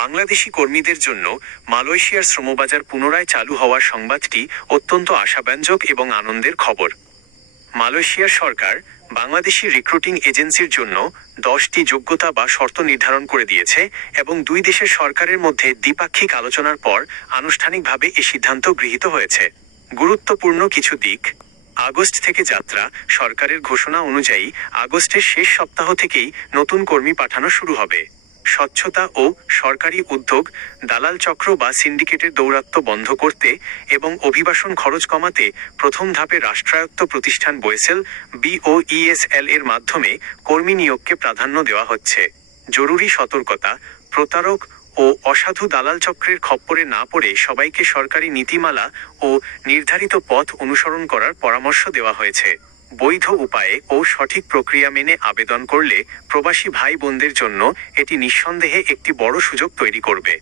বাংলাদেশি কর্মীদের জন্য মালয়েশিয়ার শ্রমবাজার পুনরায় চালু হওয়ার সংবাদটি অত্যন্ত আশাব্যঞ্জক এবং আনন্দের খবর। মালয়েশিয়ার সরকার বাংলাদেশি রিক্রুটিং এজেন্সির জন্য 10টি যোগ্যতা বা শর্ত নির্ধারণ করে দিয়েছে এবং দুই দেশের সরকারের মধ্যে দ্বিপাক্ষিক আলোচনার পর আনুষ্ঠানিকভাবে এ সিদ্ধান্ত গৃহীত হয়েছে। গুরুত্বপূর্ণ কিছু দিক: আগস্ট থেকে যাত্রা। সরকারের ঘোষণা অনুযায়ী আগস্টের শেষ সপ্তাহ থেকেই নতুন কর্মী পাঠানো শুরু হবে। স্বচ্ছতা ও সরকারি উদ্যোগ, দালাল চক্র বা সিন্ডিকেটের দৌরাত্ম্য বন্ধ করতে এবং অভিবাসন খরচ কমাতে প্রথম ধাপে রাষ্ট্রায়ত্ত প্রতিষ্ঠান BOESL এর মাধ্যমে কর্মী নিয়োগকে প্রাধান্য দেওয়া হচ্ছে। জরুরি সতর্কতা: প্রতারক ও অসাধু দালাল চক্রের খপ্পরে না পড়ে সবাইকে সরকারি নীতিমালা ও নির্ধারিত পথ অনুসরণ করার পরামর্শ দেওয়া হয়েছে। বৈধ উপায়ে ও সঠিক প্রক্রিয়া মেনে আবেদন করলে প্রবাসী ভাই বোনদের জন্য এটি নিঃসন্দেহে একটি বড় সুযোগ তৈরি করবে।